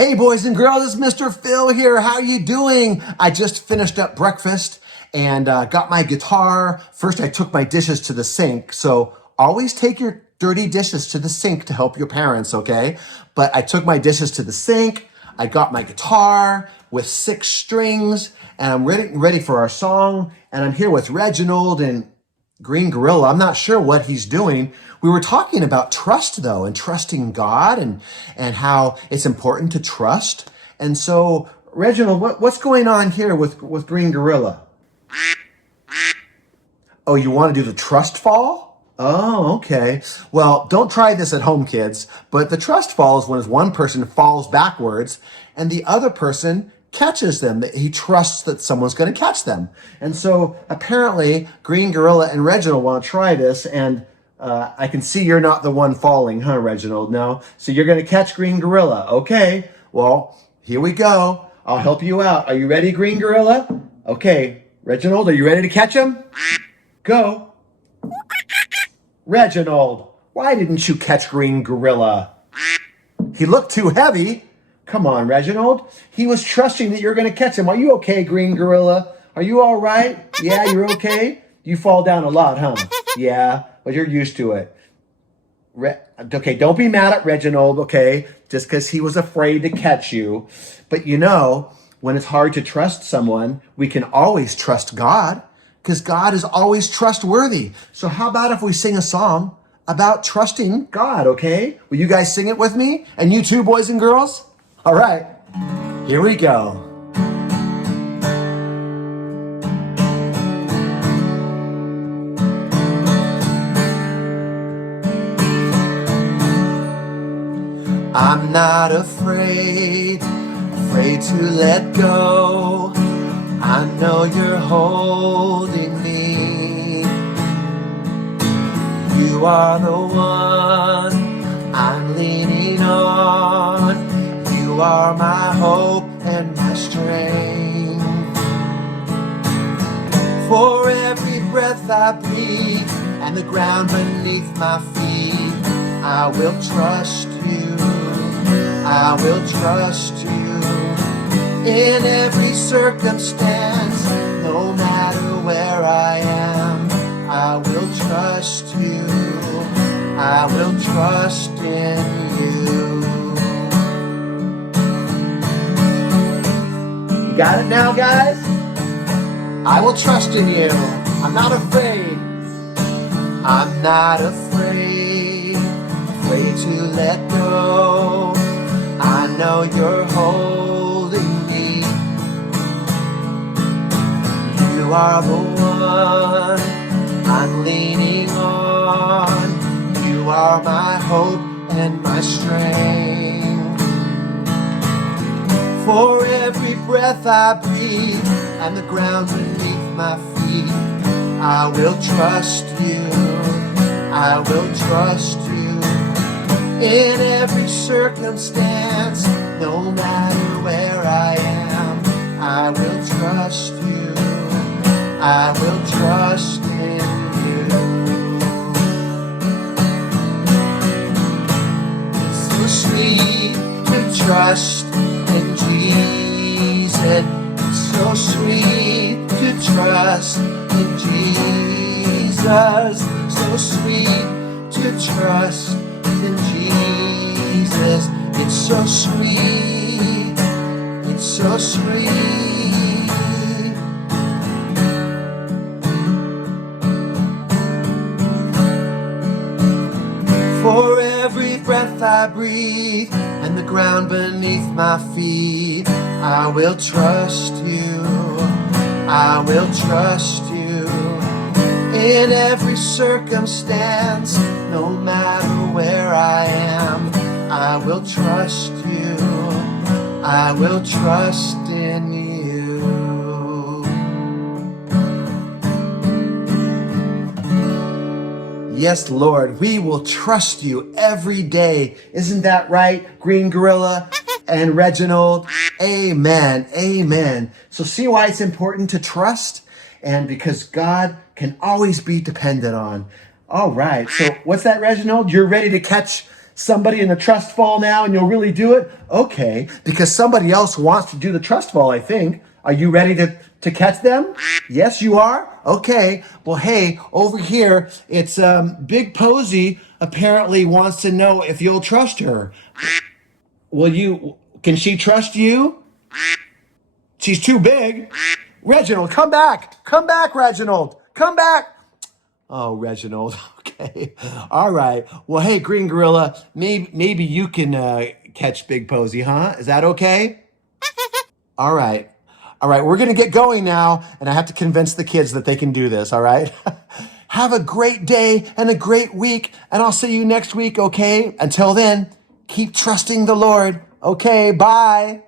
Hey boys and girls, it's Mr. Phil here. How you doing? I just finished up breakfast and got my guitar. First, I took my dishes to the sink. So always take your dirty dishes to the sink to help your parents, okay? But I took my dishes to the sink. I got my guitar with 6 strings and I'm ready for our song. And I'm here with Reginald and Green Gorilla. I'm not sure what he's doing. We were talking about trust though, and trusting God and how it's important to trust. And so, Reginald, what's going on here with Green Gorilla? Oh, you want to do the trust fall? Oh, okay. Well, don't try this at home, kids. But the trust fall is when one person falls backwards and the other person catches them. He trusts that someone's going to catch them. And so apparently Green Gorilla and Reginald want to try this. And I can see you're not the one falling, huh, Reginald? No. So you're going to catch Green Gorilla. Okay. Well, here we go. I'll help you out. Are you ready, Green Gorilla? Okay. Reginald, are you ready to catch him? Go. Reginald, why didn't you catch Green Gorilla? He looked too heavy. Come on, Reginald. He was trusting that you're going to catch him. Are you okay, Green Gorilla? Are you all right? Yeah, you're okay? You fall down a lot, huh? Yeah, but you're used to it. Okay, don't be mad at Reginald, okay? Just because he was afraid to catch you. But you know, when it's hard to trust someone, we can always trust God because God is always trustworthy. So how about if we sing a song about trusting God, okay? Will you guys sing it with me? And you too, boys and girls? All right, here we go. I'm not afraid to let go. I know you're holding me. You are the one I'm leaning on. You are my hope and my strength. For every breath I breathe and the ground beneath my feet, I will trust you. I will trust you. In every circumstance, no matter where I am, I will trust you. I will trust in you. You got it now, guys? I will trust in you. I'm not afraid. I'm not afraid to let go. I know you're holding me. You are the one I'm leaning on. You are my hope and my strength. For every breath I breathe and the ground beneath my feet, I will trust you. I will trust you. In every circumstance, no matter where I am, I will trust you. I will trust in you. It's so sweet to trust in Jesus. It's so sweet to trust in Jesus. So sweet to trust in Jesus. It's so sweet. It's so sweet. For every breath I breathe and the ground beneath my feet, I will trust you. I will trust you. In every circumstance, no matter where I am, I will trust you. I will trust in you. Yes, Lord, we will trust you every day. Isn't that right, Green Gorilla and Reginald? Amen. Amen. So see why it's important to trust? And because God can always be depended on. All right. So what's that, Reginald? You're ready to catch somebody in the trust fall now and you'll really do it? Okay, because somebody else wants to do the trust fall, I think. Are you ready to catch them? Yes, you are? Okay. Well, hey, over here, it's Big Posy apparently wants to know if you'll trust her. Can she trust you? She's too big. Reginald, come back. Come back, Reginald. Come back. Oh, Reginald. Okay. All right. Well, hey, Green Gorilla, maybe you can catch Big Posy, huh? Is that okay? All right. All right. We're going to get going now, and I have to convince the kids that they can do this. All right. Have a great day and a great week, and I'll see you next week, okay? Until then, keep trusting the Lord. Okay. Bye.